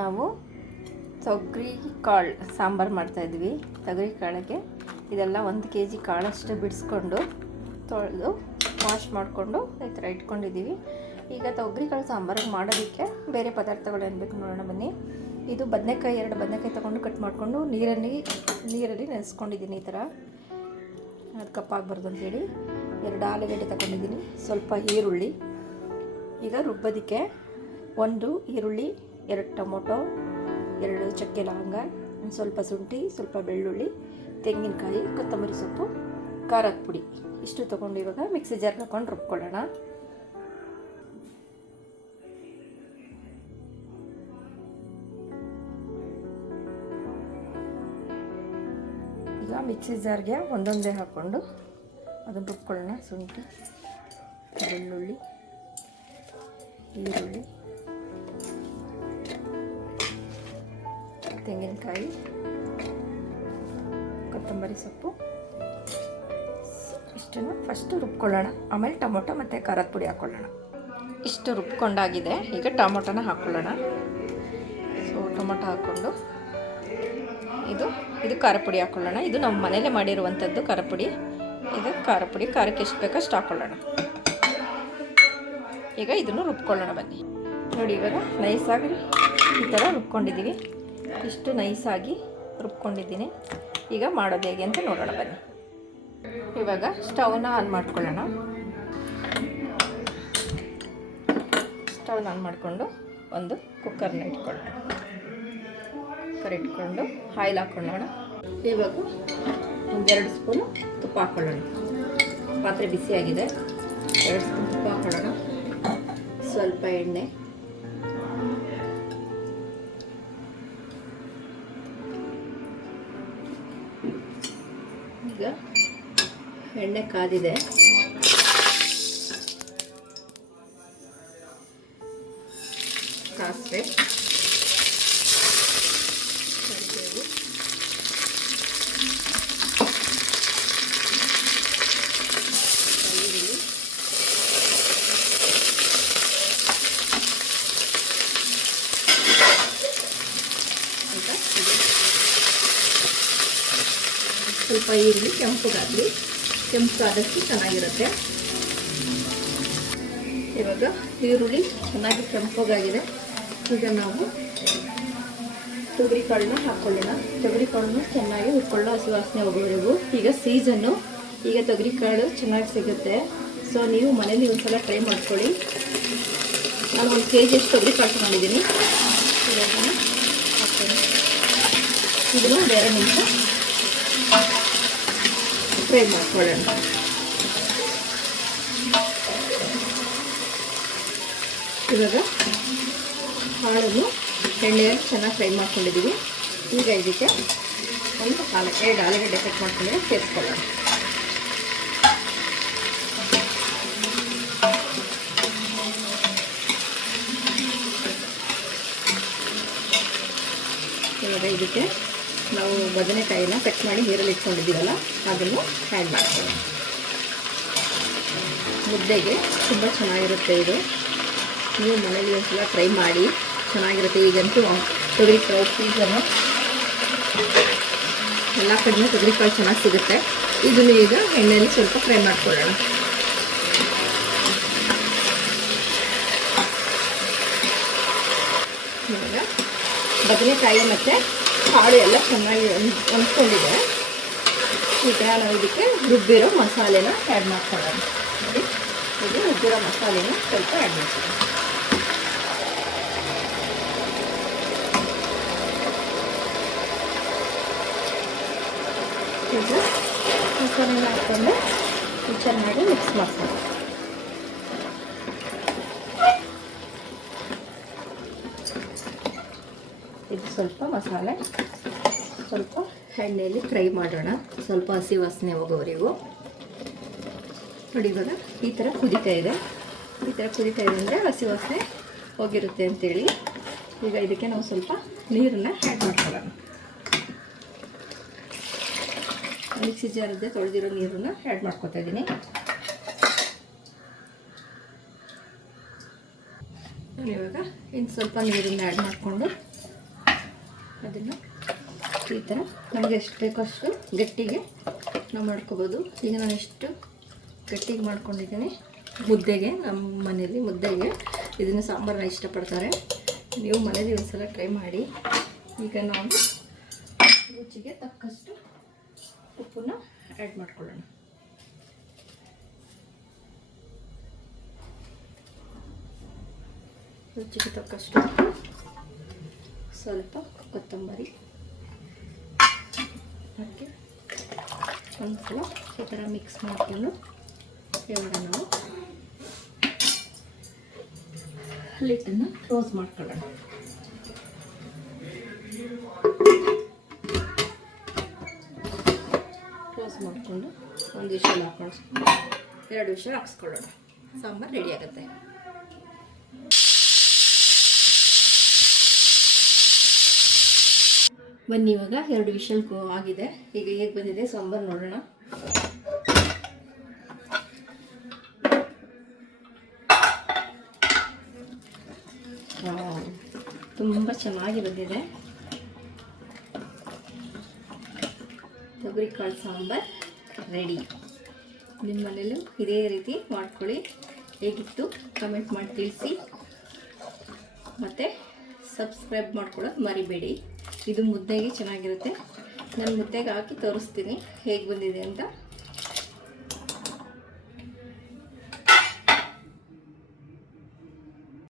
ನಾವು ತೊಗರಿ ಕಾಳು, ಸಾಂಬಾರು ಮಾಡ್ತಾಯಿದ್ವಿ ತೊಗರಿ ಕಾಳಿಗೆ ಇದೆಲ್ಲ ಒಂದು ಕೆ ಜಿ ಕಾಳಷ್ಟು ಬಿಡಿಸ್ಕೊಂಡು ತೊಳೆದು ವಾಶ್ ಮಾಡಿಕೊಂಡು ಈ ಥರ ಇಟ್ಕೊಂಡಿದ್ದೀವಿ. ಈಗ ತೊಗರಿ ಕಾಳು, ಸಾಂಬಾರು ಮಾಡೋದಕ್ಕೆ ಬೇರೆ ಪದಾರ್ಥಗಳು ಏನು ಬೇಕು ನೋಡೋಣ ಬನ್ನಿ. ಇದು ಬದನೆಕಾಯಿ, ಎರಡು ಬದನೆಕಾಯಿ ತೊಗೊಂಡು ಕಟ್ ಮಾಡಿಕೊಂಡು ನೀರಲ್ಲಿ ನೀರಲ್ಲಿ ನೆನೆಸ್ಕೊಂಡಿದ್ದೀನಿ ಈ ಥರ ಅದು ಕಪ್ಪಾಗಬಾರ್ದು ಅಂತೇಳಿ. ಎರಡು ಆಲೂಗಡ್ಡೆ ತಗೊಂಡಿದ್ದೀನಿ, ಸ್ವಲ್ಪ ಈರುಳ್ಳಿ. ಈಗ ರುಬ್ಬೋದಕ್ಕೆ ಒಂದು ಈರುಳ್ಳಿ ಎರಡು ಟೊಮೊಟೊ, ಎರಡು ಚಕ್ಕೆ ಲವಂಗ, ಒಂದು ಸ್ವಲ್ಪ ಶುಂಠಿ, ಸ್ವಲ್ಪ ಬೆಳ್ಳುಳ್ಳಿ, ತೆಂಗಿನಕಾಯಿ, ಕೊತ್ತಂಬರಿ ಸೊಪ್ಪು, ಖಾರದ ಪುಡಿ. ಇಷ್ಟು ತೊಗೊಂಡು ಇವಾಗ ಮಿಕ್ಸಿ ಜಾರ್ ಹಾಕೊಂಡು ರುಬ್ಕೊಳ್ಳೋಣ. ಈಗ ಮಿಕ್ಸಿ ಜಾರ್ಗೆ ಒಂದೊಂದೇ ಹಾಕ್ಕೊಂಡು ಅದನ್ನು ರುಬ್ಕೊಳ್ಳೋಣ. ಶುಂಠಿ, ಬೆಳ್ಳುಳ್ಳಿ, ಈರುಳ್ಳಿ. ತೆಂಗಿನಕಾಯಿ ಕೊತ್ತಂಬರಿ ಸೊಪ್ಪು. ಇಷ್ಟನ್ನು ಫಸ್ಟು ರುಬ್ಕೊಳ್ಳೋಣ. ಆಮೇಲೆ ಟೊಮೊಟೊ ಮತ್ತು ಖಾರದ ಪುಡಿ ಹಾಕ್ಕೊಳ್ಳೋಣ ಇಷ್ಟು ರುಬ್ಕೊಂಡಾಗಿದೆ. ಈಗ ಟೊಮೊಟೊನ ಹಾಕ್ಕೊಳ್ಳೋಣ ಸೊ ಟೊಮೊಟೊ ಹಾಕ್ಕೊಂಡು ಇದು ಇದು ಖಾರ ಪುಡಿ ಹಾಕ್ಕೊಳ್ಳೋಣ ಇದು ನಮ್ಮ ಮನೇಲೆ ಮಾಡಿರುವಂಥದ್ದು ಖಾರ ಪುಡಿ. ಇದು ಖಾರ ಪುಡಿ. ಖಾರಕ್ಕೆ ಎಷ್ಟು ಬೇಕೋ ಅಷ್ಟು ಹಾಕ್ಕೊಳ್ಳೋಣ ಈಗ ಇದನ್ನು ರುಬ್ಕೊಳ್ಳೋಣ ಬನ್ನಿ. ನೋಡಿ, ಇವಾಗ ನೈಸಾಗಿ ಈ ಥರ ರುಬ್ಕೊಂಡಿದ್ದೀವಿ. ಇಷ್ಟು ನೈಸಾಗಿ ರುಬ್ಕೊಂಡಿದ್ದೀನಿ. ಈಗ ಮಾಡೋದು ಹೇಗೆ ಅಂತ ನೋಡೋಣ, ಬನ್ನಿ. ಇವಾಗ ಸ್ಟವ್ನ ಆನ್ ಮಾಡ್ಕೊಳ್ಳೋಣ. ಸ್ಟವ್ನ ಆನ್ ಮಾಡಿಕೊಂಡು ಒಂದು ಕುಕ್ಕರ್ನ ಇಟ್ಕೊಳ್ಳೋಣ. ಕುಕ್ಕರ್ ಇಟ್ಕೊಂಡು ಆಯಿಲ್ ಹಾಕ್ಕೊಳ್ಳೋಣ. ಇವಾಗ ಒಂದೆರಡು ಸ್ಪೂನು ತುಪ್ಪ ಹಾಕ್ಕೊಳ್ಳೋಣ. ಪಾತ್ರೆ ಬಿಸಿಯಾಗಿದೆ. ಎರಡು ಸ್ಪೂನ್ ತುಪ್ಪ ಹಾಕ್ಕೊಳ್ಳೋಣ. ಸ್ವಲ್ಪ ಎಣ್ಣೆ. ಈಗ ಎಣ್ಣೆ ಕಾದಿದೆ. ಸಾಸಿವೆ ಕರಿಬೇವು ಈರುಳ್ಳಿ ಅಂತ ಇದು ಸ್ವಲ್ಪ ಈರುಳ್ಳಿ, ಕೆಂಪು ಕೆಂಪಗಾದಷ್ಟು ಚೆನ್ನಾಗಿರುತ್ತೆ. ಇವಾಗ ಈರುಳ್ಳಿ ಚೆನ್ನಾಗಿ ಕೆಂಪಗಾಗಿದೆ ಈಗ ನಾವು ತೊಗರಿ ಕಾಳನ್ನ ಹಾಕ್ಕೊಳ್ಳೋಣ ತೊಗರಿ ಕಾಳನ್ನು ಚೆನ್ನಾಗಿ ಹುರ್ಕೊಳ್ಳೋ ಹಸಿ ವಾಸನೆ ಹೋಗೋವರೆಗೂ ಈಗ ಸೀಸನ್ನು ಈಗ ತೊಗರಿ ಕಾಳು ಚೆನ್ನಾಗಿ ಸಿಗುತ್ತೆ. ಸೊ ನೀವು ಮನೇಲಿ ಒಂದ್ಸಲ ಟ್ರೈ ಮಾಡ್ಕೊಳ್ಳಿ. ನಾನು ಒಂದು ಕೆ ಜಿ ಅಷ್ಟು ತೊಗರಿ ಕಾಳು ತೊಗೊಂಡಿದ್ದೀನಿ ಇದನ್ನು ಬೇರೆ ನಿಮಿಷ. ಫ್ರೈ ಮಾಡ್ಕೊಳ್ಳೋಣ ಇವಾಗ ಕಾಳನ್ನು ಎಣ್ಣೆಯಲ್ಲಿ ಚೆನ್ನಾಗಿ ಫ್ರೈ ಮಾಡ್ಕೊಂಡಿದ್ದೀವಿ. ಈಗ ಇದಕ್ಕೆ ಒಂದು ಕಾಲ, ಎರಡು ಆಲೂಗಡ್ಡೆ ಕಟ್ ಮಾಡ್ಕೊಂಡ್ರೆ ಸೇರಿಸ್ಕೊಳ್ಳೋಣ. ಇದಕ್ಕೆ ನಾವು ಬದನೆಕಾಯಿನ ಕಟ್ ಮಾಡಿ ನೀರಲ್ಲಿ ಇಟ್ಕೊಂಡಿದ್ದೀವಲ್ಲ, ಅದನ್ನು ಆ್ಯಡ್ ಮಾಡ್ತೀವಿ. ಮುದ್ದೆಗೆ ತುಂಬ ಚೆನ್ನಾಗಿರುತ್ತೆ ಇದು. ನೀವು ಮನೇಲಿ ಒಂದ್ಸಲ ಟ್ರೈ ಮಾಡಿ, ಚೆನ್ನಾಗಿರುತ್ತೆ. ಈಗಂತೂ ತೊಗರಿಕಾಯಿ ಸೀಸನ್ನು ಎಲ್ಲ ಕಡೆಯೂ ತೊಗರಿಕಾಯಿ ಚೆನ್ನಾಗಿ ಸಿಗುತ್ತೆ. ಇದನ್ನು ಈಗ ಎಣ್ಣೆಯಲ್ಲಿ ಸ್ವಲ್ಪ ಫ್ರೈ ಮಾಡ್ಕೊಳ್ಳೋಣ. ಇವಾಗ ಬದನೆಕಾಯಿ ಮತ್ತು ಕಾಳು ಎಲ್ಲ ಚೆನ್ನಾಗಿ ಅನ್ಕೊಂಡಿದೆ ಈಗ ನಾವು ಇದಕ್ಕೆ ರುಬ್ಬಿರೋ ಮಸಾಲೆನ ಆ್ಯಡ್ ಮಾಡ್ಕೊಳ್ಳೋಣ. ನೋಡಿ ಇದು ರುಬ್ಬಿರೋ ಮಸಾಲೆನ ಸ್ವಲ್ಪ ಆ್ಯಡ್ ಮಾಡ್ಕೊಳ್ಳೋಣ. ಮಸಾಲೆನ ಹಾಕ್ಕೊಂಡು ಚೆನ್ನಾಗಿ ಮಿಕ್ಸ್ ಮಾಡ್ಕೊಳ್ಳೋಣ ಇದು ಸ್ವಲ್ಪ ಮಸಾಲೆ, ಸ್ವಲ್ಪ ಎಣ್ಣೆಯಲ್ಲಿ ಫ್ರೈ ಮಾಡೋಣ. ಸ್ವಲ್ಪ ಹಸಿ ವಾಸನೆ ಹೋಗೋವರೆಗೂ. ನೋಡಿ ಇವಾಗ ಈ ಥರ ಕುದಿತಾ ಇದೆ. ಈ ಥರ ಕುದಿತಾ ಇದೆ ಅಂದರೆ ಹಸಿ ವಾಸನೆ ಹೋಗಿರುತ್ತೆ ಅಂತೇಳಿ. ಈಗ ಇದಕ್ಕೆ ನಾವು ಸ್ವಲ್ಪ ನೀರನ್ನು ಆ್ಯಡ್ ಮಾಡ್ಕೊಳ್ಳೋಣ. ಮಿಕ್ಸಿ ಜಾರದ್ದೆ ತೊಳೆದಿರೋ ನೀರನ್ನು ಆ್ಯಡ್ ಮಾಡ್ಕೊತಾ ಇದ್ದೀನಿ. ಇವಾಗ ಇನ್ನು ಸ್ವಲ್ಪ ನೀರನ್ನು ಆ್ಯಡ್ ಮಾಡಿಕೊಂಡು ಅದನ್ನು ಈ ಥರ. ನಮಗೆ ಎಷ್ಟು ಬೇಕೋ ಅಷ್ಟು ಗಟ್ಟಿಗೆ ನಾವು ಮಾಡ್ಕೋಬೋದು. ಈಗ ನಾನು ಎಷ್ಟು ಗಟ್ಟಿಗೆ ಮಾಡ್ಕೊಂಡಿದ್ದೀನಿ, ಮುದ್ದೆಗೆ, ನಮ್ಮ ಮನೆಯಲ್ಲಿ ಮುದ್ದೆಗೆ ಇದನ್ನು ಸಾಂಬಾರನ್ನ ಇಷ್ಟಪಡ್ತಾರೆ. ನೀವು ಮನೇಲಿ ಒಂದ್ಸಲ ಟ್ರೈ ಮಾಡಿ. ಈಗ ನಾವು ರುಚಿಗೆ ತಕ್ಕಷ್ಟು ಉಪ್ಪನ್ನ ಆ್ಯಡ್ ಮಾಡ್ಕೊಳ್ಳೋಣ. ರುಚಿಗೆ ತಕ್ಕಷ್ಟು ಸ್ವಲ್ಪ ಕೊತ್ತಂಬರಿ. ಹಾಕಿ ಒಂದ್ಸಲ ಈ ಥರ ಮಿಕ್ಸ್ ಮಾಡಿಕೊಂಡು ಇವಾಗ ನಾವು ಲಿಟ್ಟನ್ನು ಕ್ಲೋಸ್ ಮಾಡ್ಕೊಳ್ಳೋಣ. ಕ್ಲೋಸ್ ಮಾಡಿಕೊಂಡು ಒಂದು ವಿಷಲ್ ಹಾಕೊಂಡು ಎರಡು ವಿಷಲ್ ಹಾಕ್ಸ್ಕೊಳ್ಳೋಣ. ಸಾಂಬಾರು ರೆಡಿ ಆಗುತ್ತೆ. ಬನ್ನಿ, ಇವಾಗ ಎರಡು ವಿಷಲ್ ಆಗಿದೆ. ಈಗ ಹೇಗೆ ಬಂದಿದೆ ಸಾಂಬಾರು ನೋಡೋಣ. ತುಂಬ ಚೆನ್ನಾಗಿ ಬಂದಿದೆ. ತೊಗರಿಕಾಳು ಸಾಂಬಾರ್ ರೆಡಿ. ನಿಮ್ಮ ಮನೇಲೂ ಇದೇ ರೀತಿ ಮಾಡ್ಕೊಳ್ಳಿ. ಹೇಗಿತ್ತು? ಕಮೆಂಟ್ ಮಾಡಿ ತಿಳಿಸಿ. ಮತ್ತು ಸಬ್ಸ್ಕ್ರೈಬ್ ಮಾಡ್ಕೊಳ್ಳೋದು ಮರಿಬೇಡಿ. ಇದು ಮುದ್ದೆಗೆ ಚೆನ್ನಾಗಿರುತ್ತೆ. ನಾನು ಮುದ್ದೆಗೆ ಹಾಕಿ ತೋರಿಸ್ತೀನಿ ಹೇಗೆ ಬಂದಿದೆ ಅಂತ.